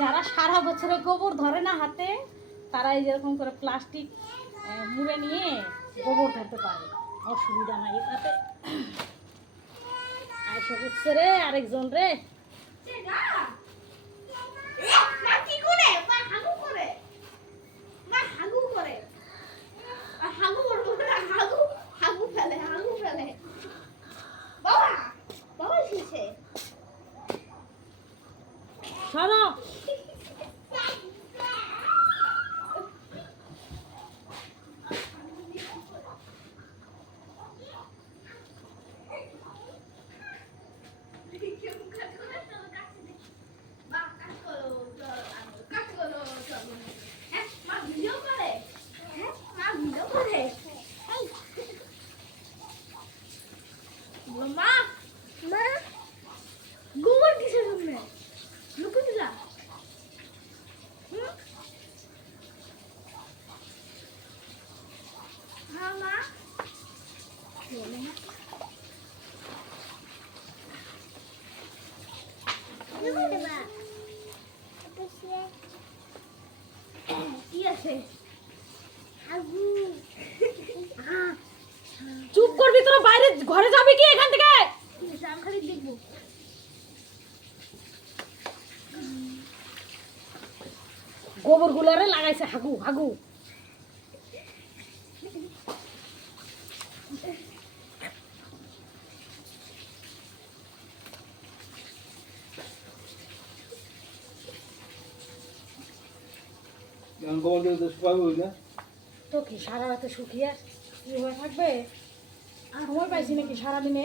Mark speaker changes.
Speaker 1: যারা সারা বছরে গোবর ধরে না হাতে তারা এই যেরকম করে প্লাস্টিক মুড়ে নিয়ে গোবর ধরতে পারে। অসুবিধা নাই উঠছে রে আরেকজন রে।
Speaker 2: কি করে মা হাগু করে মা হাগু করে আর হাগু করব না হাগু হাগু ফেলে হাগু ফেলে বাবা বাবা এসেছে
Speaker 1: সরো
Speaker 2: মা কাজ করো চলো কাজ করো চলো হ্যাঁ মা ভিডিও করে হ্যাঁ মা ভিডিও করে এই বলো, মা মা গোবর কিসের জন্য? লুকু দিলা। হ্যাঁ মা। কি আছে?
Speaker 1: চুপ করবি তোরা বাইরে ঘরে যাবি কি এখান থেকে?
Speaker 2: খালি দেখব
Speaker 1: গোবর গুলারে লাগাইছে হাগু হাগু
Speaker 3: তো
Speaker 1: কি সারা রাতে শুকিয়ে থাকবে সময় পাইছি নাকি সারাদিনে?